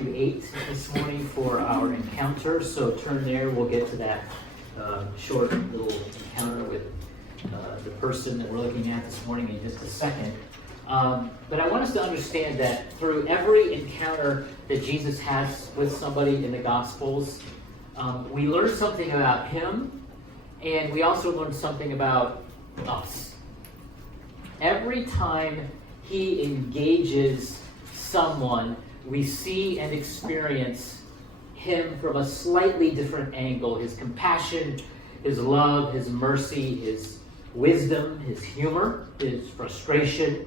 Matthew 8 this morning for our encounter. So turn there. We'll get to that short little encounter with the person that we're looking at this morning in just a second. But I want us to understand that through every encounter that Jesus has with somebody in the Gospels, we learn something about him, and we also learn something about us. Every time he engages someone, we see and experience him from a slightly different angle. His compassion, his love, his mercy, his wisdom, his humor, his frustration,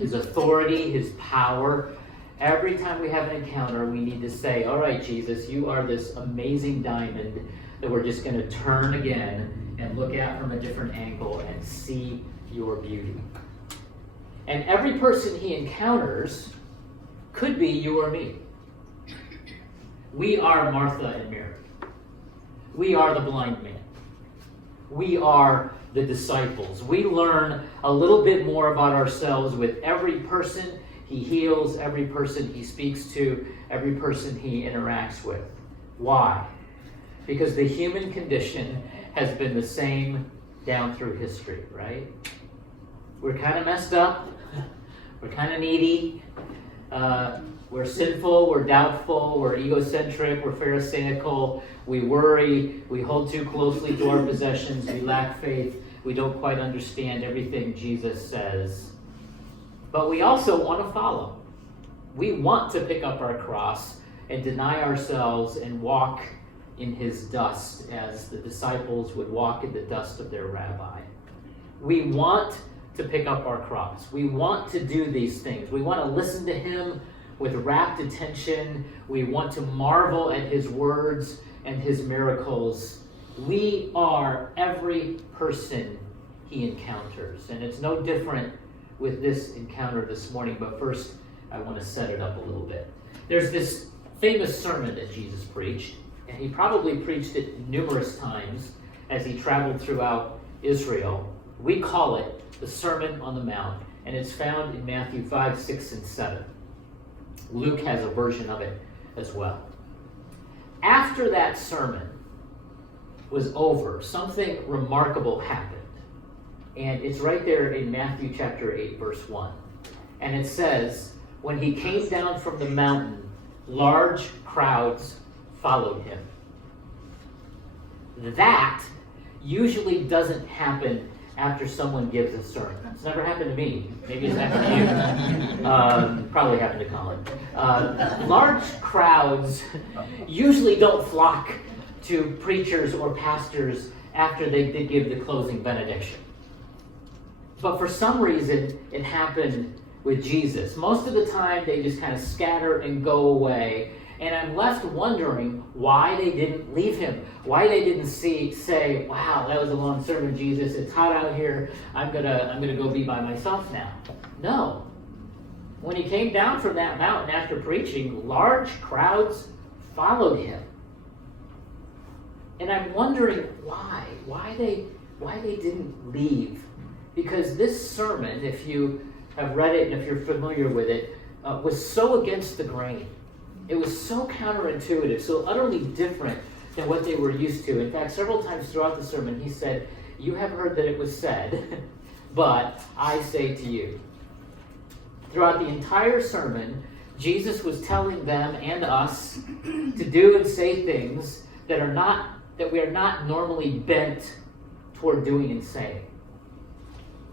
his authority, his power. Every time we have an encounter, we need to say, all right, Jesus, you are this amazing diamond that we're just going to turn again and look at from a different angle and see your beauty. And every person he encounters could be you or me. We are Martha and Mary. We are the blind man. We are the disciples. We learn a little bit more about ourselves with every person he heals, every person he speaks to, every person he interacts with. Why? Because the human condition has been the same down through history, right? We're kind of messed up. We're kind of needy. We're sinful. We're doubtful. We're egocentric. We're pharisaical. We worry. We hold too closely to our possessions. We lack faith. We don't quite understand everything Jesus says. But we also want to follow. We want to pick up our cross and deny ourselves and walk in his dust as the disciples would walk in the dust of their rabbi. We want to pick up our cross. We want to do these things. We want to listen to him with rapt attention. We want to marvel at his words and his miracles. We are every person he encounters. And it's no different with this encounter this morning. But first, I want to set it up a little bit. There's this famous sermon that Jesus preached, and he probably preached it numerous times as he traveled throughout Israel. We call it the Sermon on the Mount, and it's found in Matthew 5, 6, and 7. Luke has a version of it as well. After that sermon was over, something remarkable happened. And it's right there in Matthew chapter 8, verse 1. And it says, when he came down from the mountain, large crowds followed him. That usually doesn't happen after someone gives a sermon. It's never happened to me. Maybe it's happened to you. Probably happened to Colin. Large crowds usually don't flock to preachers or pastors after they did give the closing benediction. But for some reason, it happened with Jesus. Most of the time, they just kind of scatter and go away. And I'm left wondering why they didn't leave him. Why they didn't say, wow, that was a long sermon, Jesus. It's hot out here. I'm gonna go be by myself now. No. When he came down from that mountain after preaching, large crowds followed him. And I'm wondering why they didn't leave. Because this sermon, if you have read it and if you're familiar with it, was so against the grain. It was so counterintuitive, so utterly different than what they were used to. In fact, several times throughout the sermon, he said, you have heard that it was said, but I say to you. Throughout the entire sermon, Jesus was telling them and us to do and say things that we are not normally bent toward doing and saying.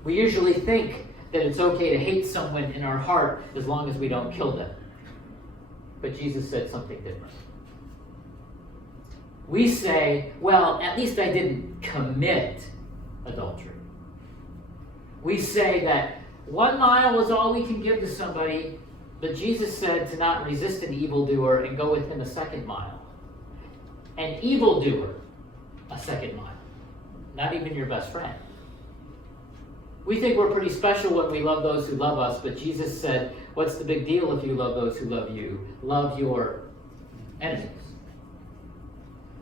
We usually think that it's okay to hate someone in our heart as long as we don't kill them. But Jesus said something different. We say, well, at least I didn't commit adultery. We say that 1 mile is all we can give to somebody, but Jesus said to not resist an evildoer and go with him a 2nd mile. An evildoer, a 2nd mile. Not even your best friend. We think we're pretty special when we love those who love us, but Jesus said, what's the big deal if you love those who love you? Love your enemies.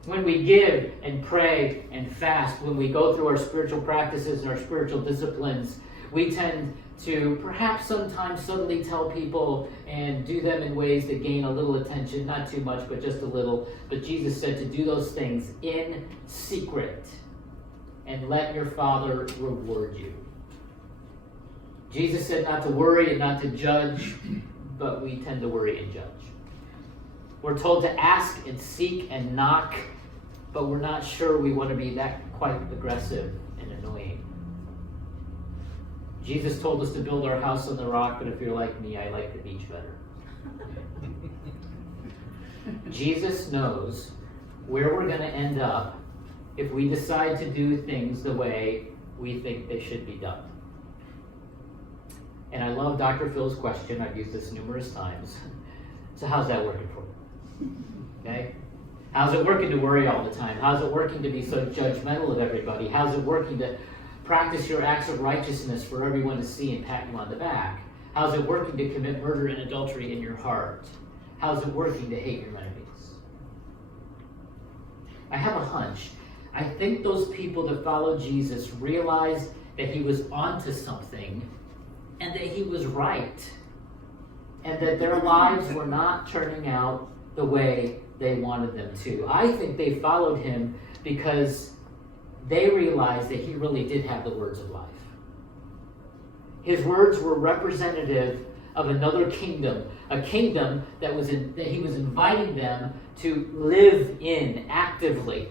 When we give and pray and fast, when we go through our spiritual practices and our spiritual disciplines, we tend to perhaps sometimes suddenly tell people and do them in ways that gain a little attention, not too much, but just a little. But Jesus said to do those things in secret and let your Father reward you. Jesus said not to worry and not to judge, but we tend to worry and judge. We're told to ask and seek and knock, but we're not sure we want to be that quite aggressive and annoying. Jesus told us to build our house on the rock, but if you're like me, I like the beach better. Jesus knows where we're going to end up if we decide to do things the way we think they should be done. And I love Dr. Phil's question. I've used this numerous times. So how's that working for you? Okay? How's it working to worry all the time? How's it working to be so judgmental of everybody? How's it working to practice your acts of righteousness for everyone to see and pat you on the back? How's it working to commit murder and adultery in your heart? How's it working to hate your enemies? I have a hunch. I think those people that followed Jesus realized that he was onto something and that he was right, and that their lives were not turning out the way they wanted them to. I think they followed him because they realized that he really did have the words of life. His words were representative of another kingdom, a kingdom that he was inviting them to live in actively.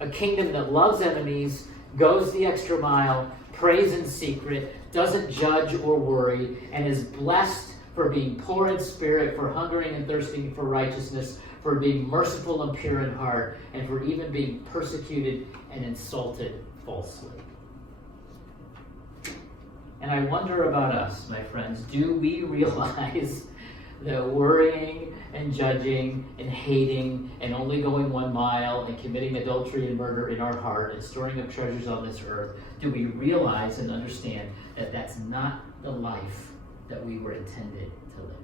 A kingdom that loves enemies, goes the extra mile, prays in secret, doesn't judge or worry, and is blessed for being poor in spirit, for hungering and thirsting for righteousness, for being merciful and pure in heart, and for even being persecuted and insulted falsely. And I wonder about us, my friends. Do we realize that worrying and judging and hating and only going 1 mile and committing adultery and murder in our heart and storing up treasures on this earth, do we realize and understand that that's not the life that we were intended to live?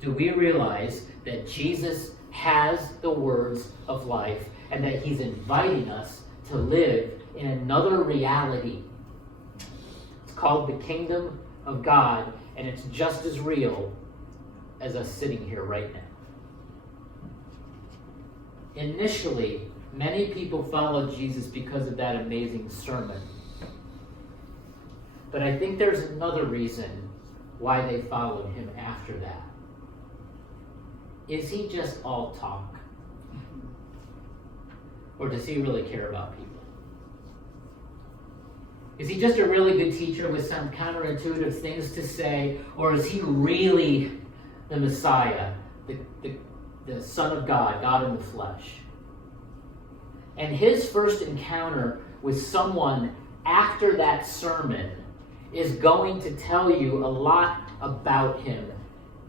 Do we realize that Jesus has the words of life and that he's inviting us to live in another reality? It's called the kingdom of God, and it's just as real as us sitting here right now. Initially, many people followed Jesus because of that amazing sermon. But I think there's another reason why they followed him after that. Is he just all talk? Or does he really care about people? Is he just a really good teacher with some counterintuitive things to say? Or is he really the Messiah, the Son of God, God in the flesh? And his first encounter with someone after that sermon is going to tell you a lot about him.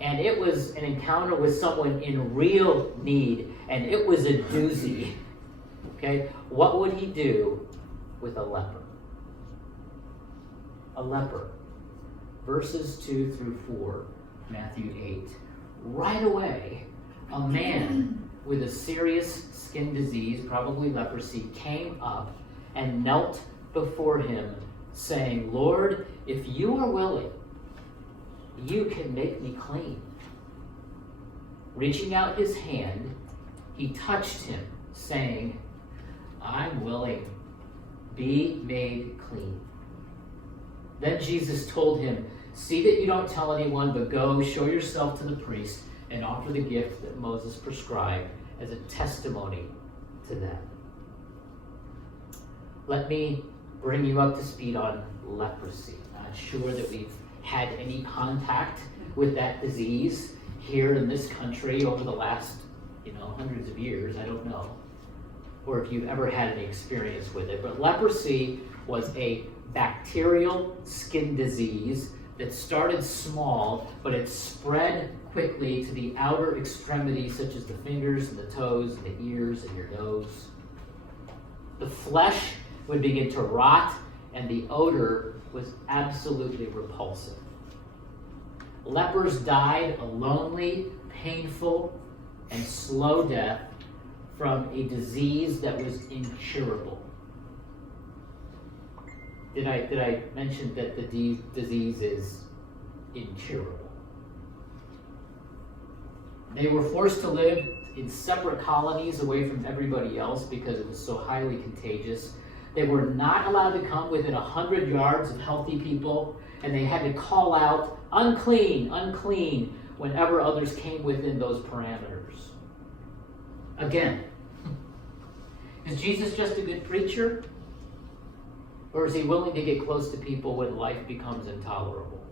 And it was an encounter with someone in real need, and it was a doozy. Okay? What would he do with a leper? A leper. Verses 2 through 4, Matthew 8. Right away, a man with a serious skin disease, probably leprosy, came up and knelt before him, saying, "Lord, if you are willing, you can make me clean." Reaching out his hand, he touched him, saying, "I'm willing. Be made clean." Then Jesus told him, "See that you don't tell anyone, but go, show yourself to the priest, and offer the gift that Moses prescribed as a testimony to them." Let me bring you up to speed on leprosy. Not sure that we've had any contact with that disease here in this country over the last, hundreds of years. I don't know. Or if you've ever had any experience with it. But leprosy was a bacterial skin disease that started small, but it spread quickly to the outer extremities, such as the fingers and the toes and the ears and your nose. The flesh would begin to rot, and the odor was absolutely repulsive. Lepers died a lonely, painful, and slow death from a disease that was incurable. Did I mention that the disease is incurable? They were forced to live in separate colonies away from everybody else because it was so highly contagious. They were not allowed to come within 100 yards of healthy people, and they had to call out, unclean, unclean, whenever others came within those parameters. Again, is Jesus just a good preacher? Or is he willing to get close to people when life becomes intolerable?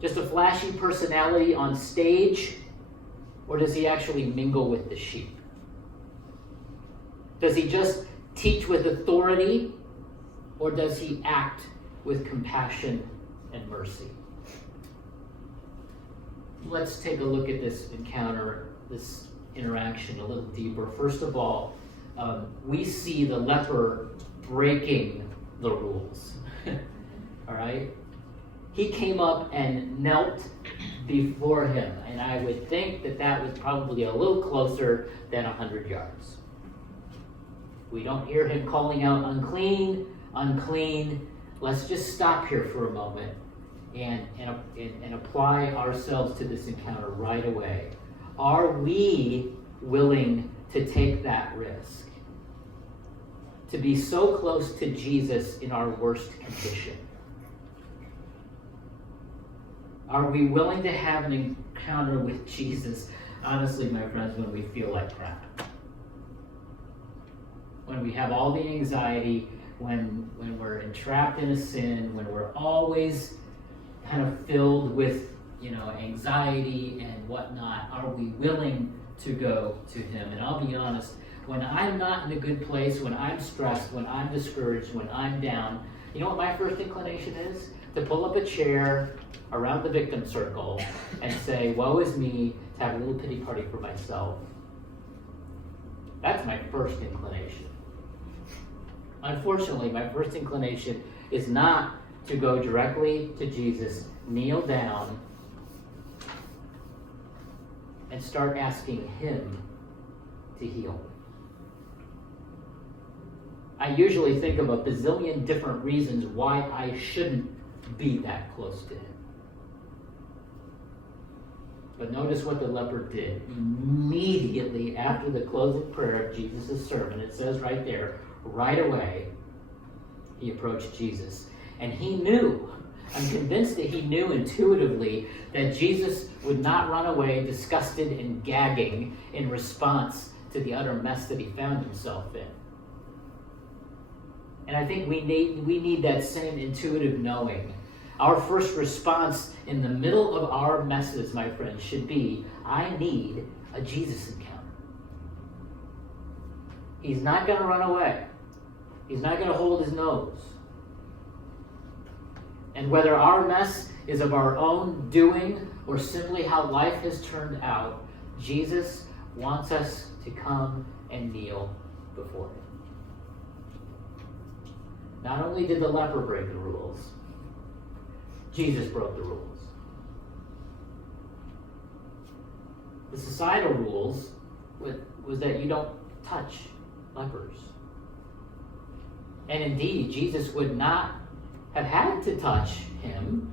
Just a flashy personality on stage? Or does he actually mingle with the sheep? Does he just teach with authority? Or does he act with compassion and mercy? Let's take a look at this encounter, this interaction a little deeper. First of all, we see the leper breaking the rules. All right? He came up and knelt before him, and I would think that that was probably a little closer than 100 yards. We don't hear him calling out, unclean, unclean. Let's just stop here for a moment and apply ourselves to this encounter right away. Are we willing to take that risk? To be so close to Jesus in our worst condition? Are we willing to have an encounter with Jesus, honestly, my friends, when we feel like crap? When we have all the anxiety, when we're entrapped in a sin, when we're always kind of filled with, anxiety and whatnot, are we willing to go to him? And I'll be honest, when I'm not in a good place, when I'm stressed, when I'm discouraged, when I'm down, you know what my first inclination is? To pull up a chair around the victim circle and say, woe is me, to have a little pity party for myself. That's my first inclination. Unfortunately, my first inclination is not to go directly to Jesus, kneel down, and start asking him to heal. I usually think of a bazillion different reasons why I shouldn't be that close to him. But notice what the leper did. Immediately after the closing prayer of Jesus' sermon, it says right there, right away, he approached Jesus. And he knew, I'm convinced that he knew intuitively that Jesus would not run away disgusted and gagging in response to the utter mess that he found himself in. And I think we need that same intuitive knowing. Our first response in the middle of our messes, my friends, should be, I need a Jesus encounter. He's not going to run away. He's not going to hold his nose. And whether our mess is of our own doing or simply how life has turned out, Jesus wants us to come and kneel before him. Not only did the leper break the rules, Jesus broke the rules. The societal rules was that you don't touch lepers. And indeed, Jesus would not have had to touch him.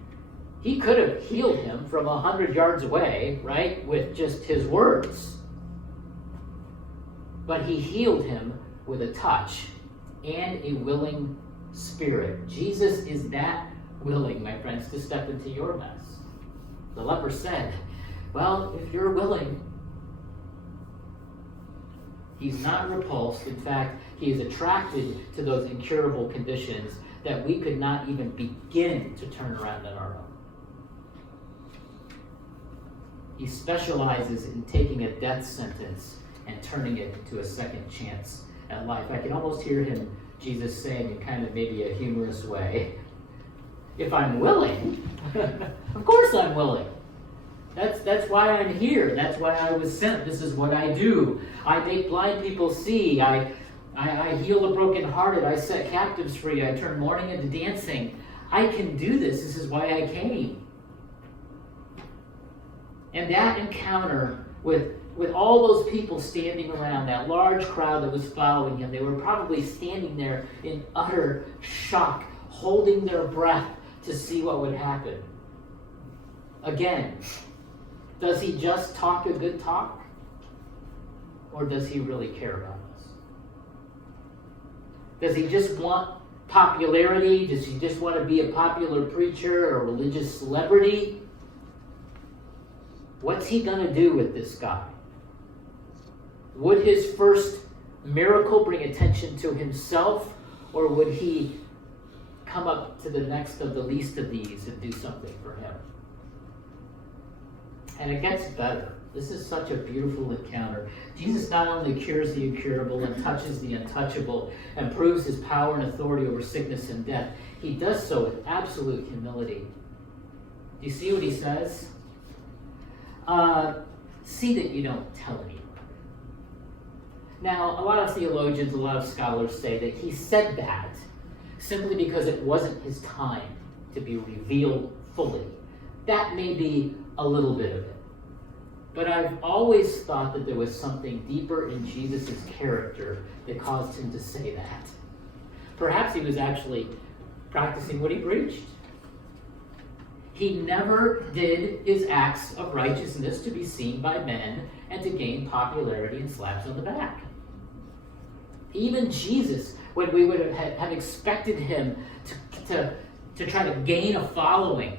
He could have healed him from 100 yards away, right, with just his words. But he healed him with a touch and a willing spirit. Jesus is that willing, my friends, to step into your mess. The leper said, well, if you're willing. He's not repulsed. In fact, he is attracted to those incurable conditions that we could not even begin to turn around on our own. He specializes in taking a death sentence and turning it into a second chance at life. I can almost hear him, Jesus, saying in kind of maybe a humorous way, if I'm willing, of course I'm willing. That's why I'm here. That's why I was sent. This is what I do. I make blind people see. I heal the brokenhearted. I set captives free. I turn mourning into dancing. I can do this. This is why I came. And that encounter with with all those people standing around, that large crowd that was following him, they were probably standing there in utter shock, holding their breath to see what would happen. Again, does he just talk a good talk? Or does he really care about us? Does he just want popularity? Does he just want to be a popular preacher or a religious celebrity? What's he going to do with this guy? Would his first miracle bring attention to himself, or would he come up to the next of the least of these and do something for him? And it gets better. This is such a beautiful encounter. Jesus not only cures the incurable and touches the untouchable and proves his power and authority over sickness and death, he does so with absolute humility. Do you see what he says? See that you don't tell anyone. Now, a lot of theologians, a lot of scholars say that he said that simply because it wasn't his time to be revealed fully. That may be a little bit of it. But I've always thought that there was something deeper in Jesus' character that caused him to say that. Perhaps he was actually practicing what he preached. He never did his acts of righteousness to be seen by men and to gain popularity and slaps on the back. Even Jesus, when we would have expected him to try to gain a following,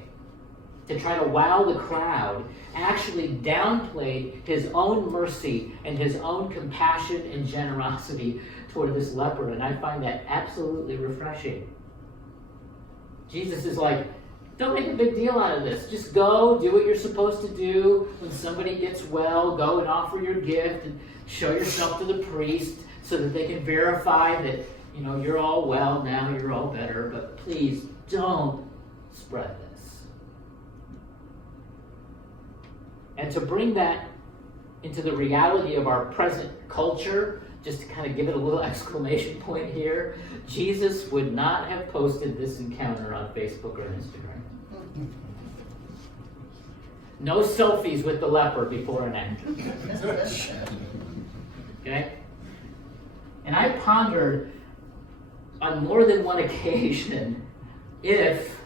to try to wow the crowd, actually downplayed his own mercy and his own compassion and generosity toward this leper. And I find that absolutely refreshing. Jesus is like, don't make a big deal out of this. Just go, do what you're supposed to do. When somebody gets well, go and offer your gift and show yourself to the priest so that they can verify that, you're all well now, you're all better. But please don't spread this. And to bring that into the reality of our present culture, just to kind of give it a little exclamation point here, Jesus would not have posted this encounter on Facebook or Instagram. No selfies with the leper before and after. Okay? And I pondered on more than one occasion if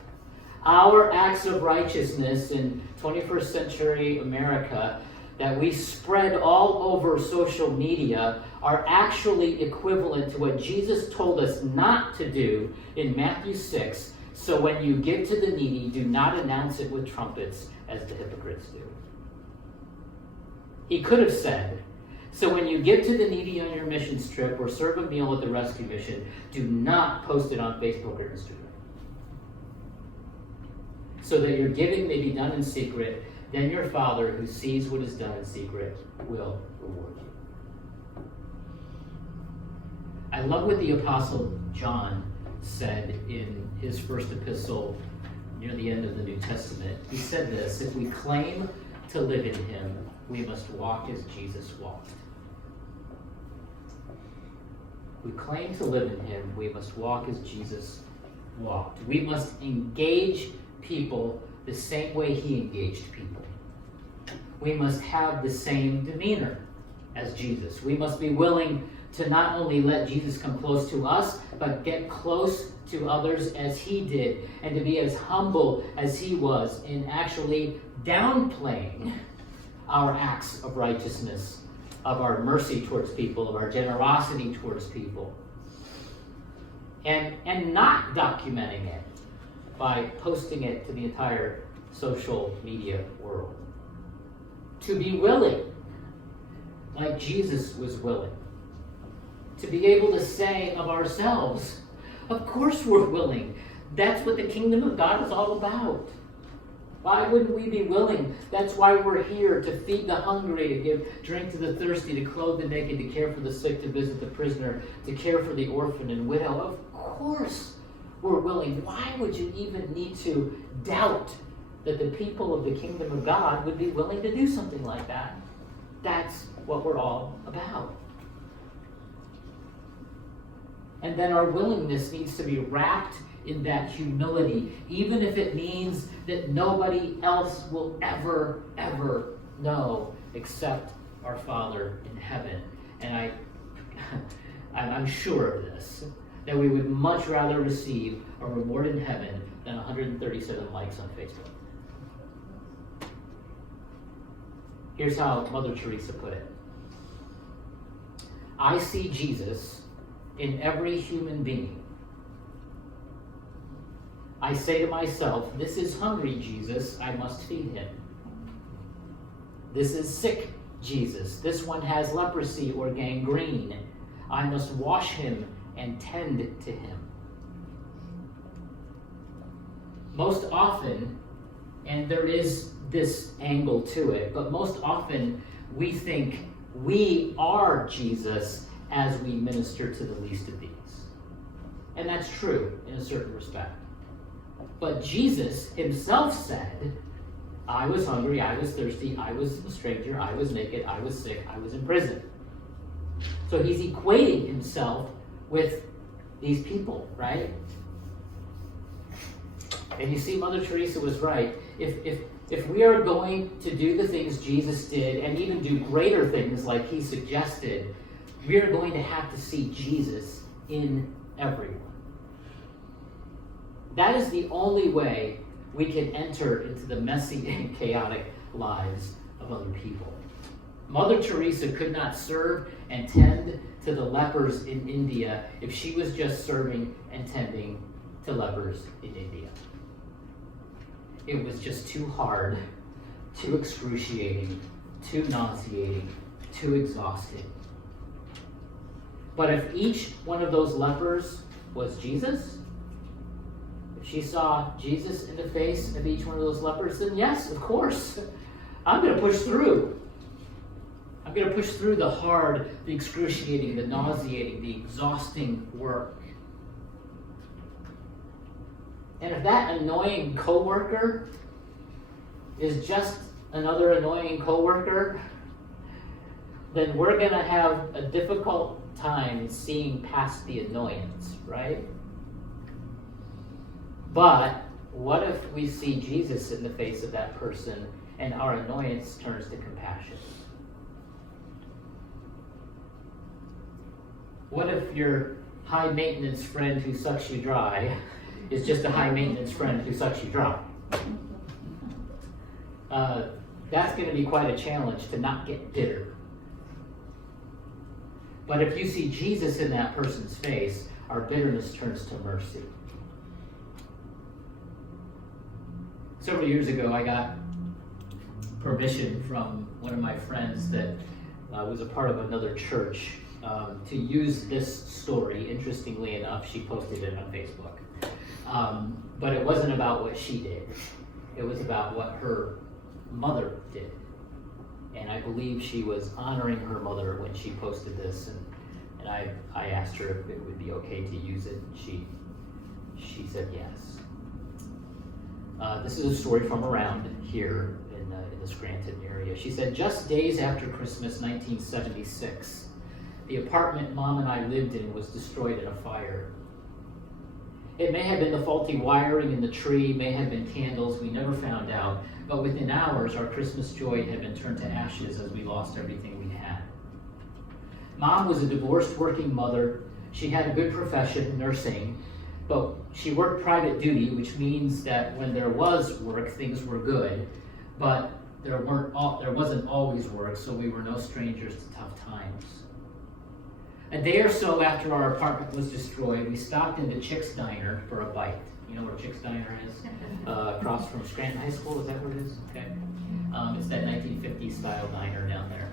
our acts of righteousness in 21st century America that we spread all over social media are actually equivalent to what Jesus told us not to do in Matthew 6. So when you give to the needy, do not announce it with trumpets as the hypocrites do. He could have said, so when you give to the needy on your mission trip or serve a meal at the rescue mission, do not post it on Facebook or Instagram. So that your giving may be done in secret, then your Father who sees what is done in secret will reward you. I love what the Apostle John said in his first epistle near the end of the New Testament. He said this, if we claim to live in him, we must walk as Jesus walked. We claim to live in him, we must walk as Jesus walked. We must engage people the same way he engaged people. We must have the same demeanor as Jesus. We must be willing to not only let Jesus come close to us, but get close to others as he did, and to be as humble as he was in actually downplaying our acts of righteousness, of our mercy towards people, of our generosity towards people, and not documenting it by posting it to the entire social media world. To be willing, like Jesus was willing, to be able to say of ourselves, of course we're willing. That's what the kingdom of God is all about. Why wouldn't we be willing? That's why we're here, to feed the hungry, to give drink to the thirsty, to clothe the naked, to care for the sick, to visit the prisoner, to care for the orphan and widow. Of course we're willing. Why would you even need to doubt that the people of the kingdom of God would be willing to do something like that? That's what we're all about. And then our willingness needs to be wrapped in that humility, even if it means that nobody else will ever know except our Father in heaven, and I'm sure of this, that we would much rather receive a reward in heaven than 137 likes on Facebook. Here's how Mother Teresa put it. I see Jesus in every human being. I say to myself, this is hungry Jesus, I must feed him. This is sick Jesus, this one has leprosy or gangrene. I must wash him and tend to him. Most often, and there is this angle to it, but most often we think we are Jesus as we minister to the least of these. And that's true in a certain respect. But Jesus himself said, I was hungry, I was thirsty, I was a stranger, I was naked, I was sick, I was in prison. So he's equating himself with these people, right? And you see, Mother Teresa was right. If we are going to do the things Jesus did, and even do greater things like he suggested, we are going to have to see Jesus in everyone. That is the only way we can enter into the messy and chaotic lives of other people. Mother Teresa could not serve and tend to the lepers in India if she was just serving and tending to lepers in India. It was just too hard, too excruciating, too nauseating, too exhausting. But if each one of those lepers was Jesus, if she saw Jesus in the face of each one of those lepers, then yes, of course, I'm going to push through. I'm going to push through the hard, the excruciating, the nauseating, the exhausting work. And if that annoying coworker is just another annoying coworker, then we're going to have a difficult time seeing past the annoyance, right? But what if we see Jesus in the face of that person and our annoyance turns to compassion? What if your high maintenance friend who sucks you dry is just a high maintenance friend who sucks you dry? That's going to be quite a challenge to not get bitter. But if you see Jesus in that person's face, our bitterness turns to mercy. Several years ago, I got permission from one of my friends that was a part of another church to use this story. Interestingly enough, she posted it on Facebook. But it wasn't about what she did. It was about what her mother did. And I believe she was honoring her mother when she posted this. And I asked her if it would be okay to use it. And she said yes. This is a story from around here in the Scranton area. She said, just days after Christmas 1976, the apartment Mom and I lived in was destroyed in a fire. It may have been the faulty wiring in the tree, may have been candles, we never found out, but within hours our Christmas joy had been turned to ashes as we lost everything we had. Mom was a divorced working mother. She had a good profession, nursing, but she worked private duty, which means that when there was work, things were good, but there wasn't always work, so we were no strangers to tough times. A day or so after our apartment was destroyed, we stopped into Chick's Diner for a bite. You know where Chick's Diner is? Across from Scranton High School, is that where it is? Okay. It's that 1950s style diner down there.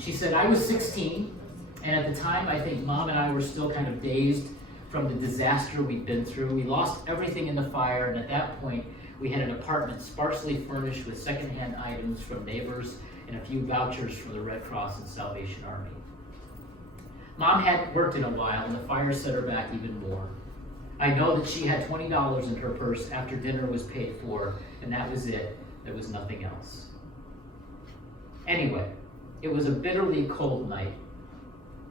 She said, I was 16, and at the time I think Mom and I were still kind of dazed from the disaster we'd been through. We lost everything in the fire, and at that point we had an apartment sparsely furnished with secondhand items from neighbors and a few vouchers from the Red Cross and Salvation Army. Mom hadn't worked in a while, and the fire set her back even more. I know that she had $20 in her purse after dinner was paid for, and that was it. There was nothing else. Anyway, it was a bitterly cold night,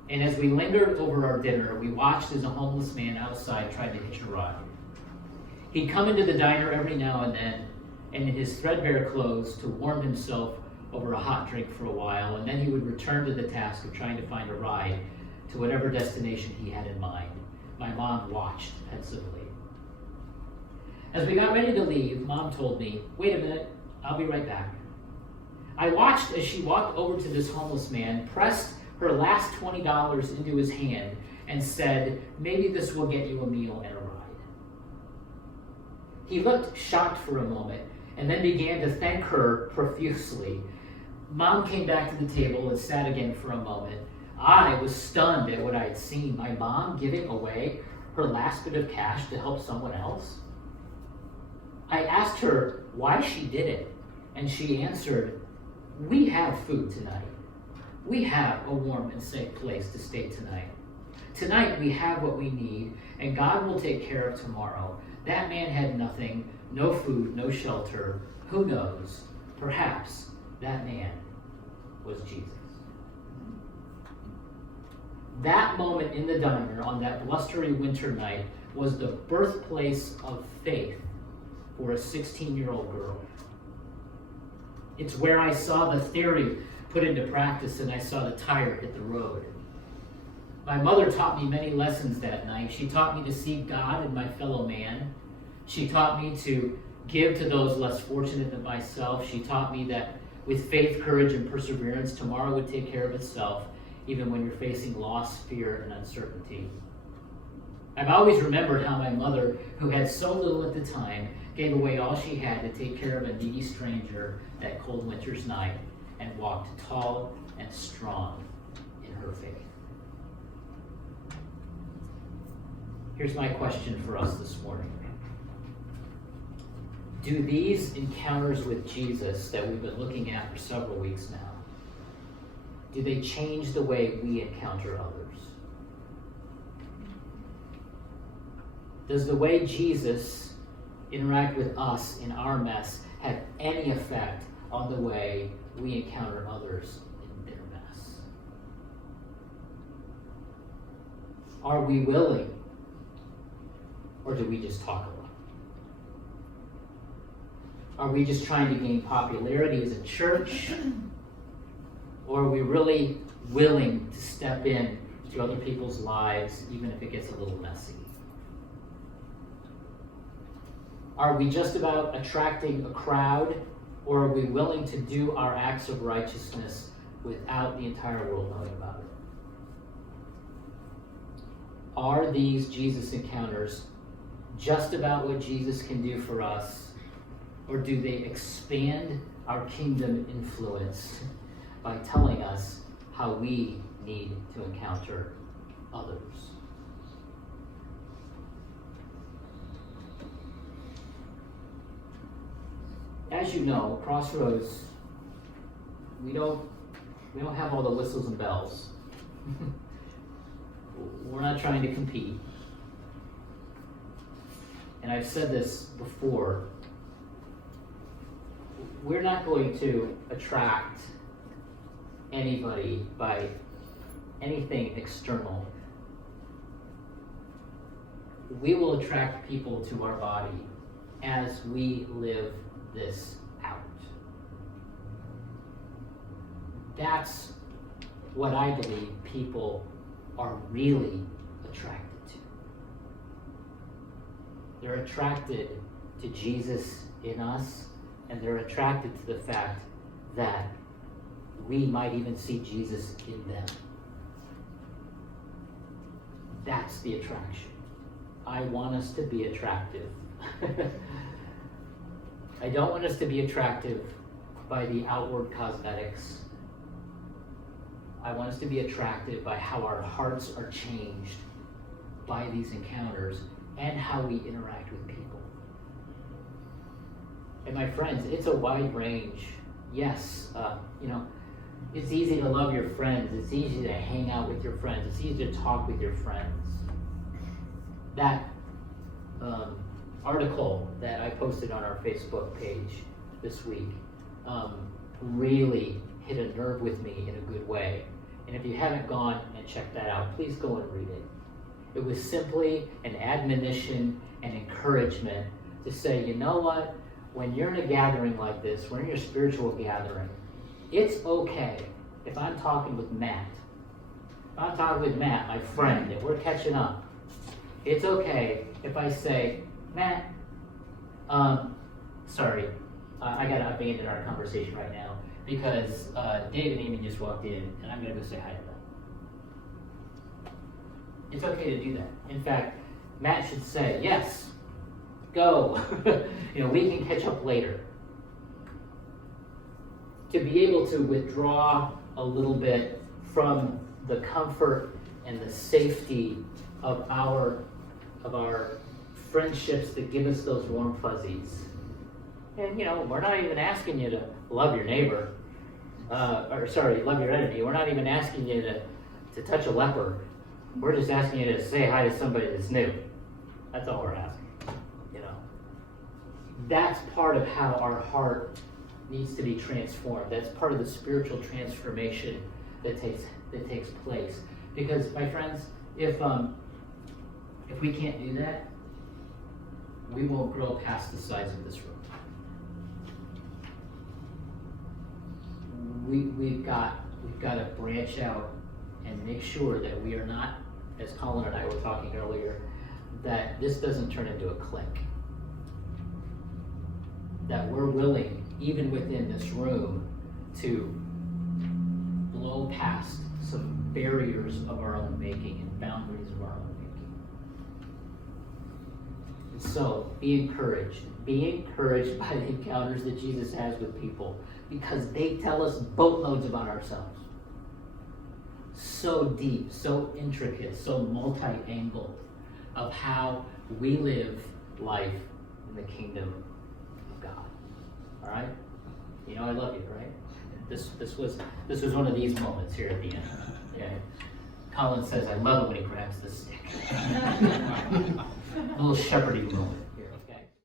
and as we lingered over our dinner, we watched as a homeless man outside tried to hitch a ride. He'd come into the diner every now and then, and in his threadbare clothes, to warm himself over a hot drink for a while, and then he would return to the task of trying to find a ride to whatever destination he had in mind. My mom watched pensively. As we got ready to leave, Mom told me, "Wait a minute, I'll be right back." I watched as she walked over to this homeless man, pressed her last $20 into his hand, and said, "Maybe this will get you a meal and a ride." He looked shocked for a moment and then began to thank her profusely. Mom came back to the table and sat again for a moment. I was stunned at what I had seen. My mom giving away her last bit of cash to help someone else. I asked her why she did it, and she answered, "We have food tonight. We have a warm and safe place to stay tonight. Tonight we have what we need, and God will take care of tomorrow." That man had nothing, no food, no shelter. Who knows? Perhaps that man was Jesus. That moment in the diner on that blustery winter night was the birthplace of faith for a 16-year-old girl. It's where I saw the theory put into practice and I saw the tire hit the road. My mother taught me many lessons that night. She taught me to see God in my fellow man. She taught me to give to those less fortunate than myself. She taught me that with faith, courage, and perseverance, tomorrow would take care of itself, even when you're facing loss, fear, and uncertainty. I've always remembered how my mother, who had so little at the time, gave away all she had to take care of a needy stranger that cold winter's night and walked tall and strong in her faith. Here's my question for us this morning. Do these encounters with Jesus that we've been looking at for several weeks now, do they change the way we encounter others? Does the way Jesus interact with us in our mess have any effect on the way we encounter others in their mess? Are we willing, or do we just talk a lot? Are we just trying to gain popularity as a church? Or are we really willing to step in to other people's lives, even if it gets a little messy? Are we just about attracting a crowd, or are we willing to do our acts of righteousness without the entire world knowing about it? Are these Jesus encounters just about what Jesus can do for us, or do they expand our kingdom influence by telling us how we need to encounter others? As you know, Crossroads, we don't have all the whistles and bells. We're not trying to compete. And I've said this before. We're not going to attract anybody by anything external. We will attract people to our body as we live this out. That's what I believe people are really attracted to. They're attracted to Jesus in us, and they're attracted to the fact that we might even see Jesus in them. That's the attraction. I want us to be attractive. I don't want us to be attractive by the outward cosmetics. I want us to be attractive by how our hearts are changed by these encounters and how we interact with people. And my friends, it's a wide range. Yes, it's easy to love your friends. It's easy to hang out with your friends. It's easy to talk with your friends. That article that I posted on our Facebook page this week really hit a nerve with me in a good way. And if you haven't gone and checked that out, please go and read it. It was simply an admonition and encouragement to say, you know what? When you're in a gathering like this, when you're in a spiritual gathering, It's okay if I'm talking with Matt. If I'm talking with Matt, my friend, and we're catching up. It's okay if I say, Matt, sorry, I gotta abandon our conversation right now because Dave and Amy just walked in and I'm gonna go say hi to them. It's okay to do that. In fact, Matt should say, yes, go. We can catch up later. To be able to withdraw a little bit from the comfort and the safety of our friendships that give us those warm fuzzies. And we're not even asking you to love your neighbor, love your enemy. We're not even asking you to touch a leper. We're just asking you to say hi to somebody that's new. That's all we're asking. That's part of how our heart needs to be transformed. That's part of the spiritual transformation that takes place. Because, my friends, if we can't do that, we won't grow past the size of this room. We've got to branch out and make sure that we are not, as Colin and I were talking earlier, that this doesn't turn into a clique. That we're willing, even within this room, to blow past some barriers of our own making and boundaries of our own making. And so, be encouraged. Be encouraged by the encounters that Jesus has with people, because they tell us boatloads about ourselves. So deep, so intricate, so multi-angled of how we live life in the kingdom of God. All right? I love you, right? This was one of these moments here at the end. Yeah. Colin says, I love it when he grabs the stick. A little shepherding moment.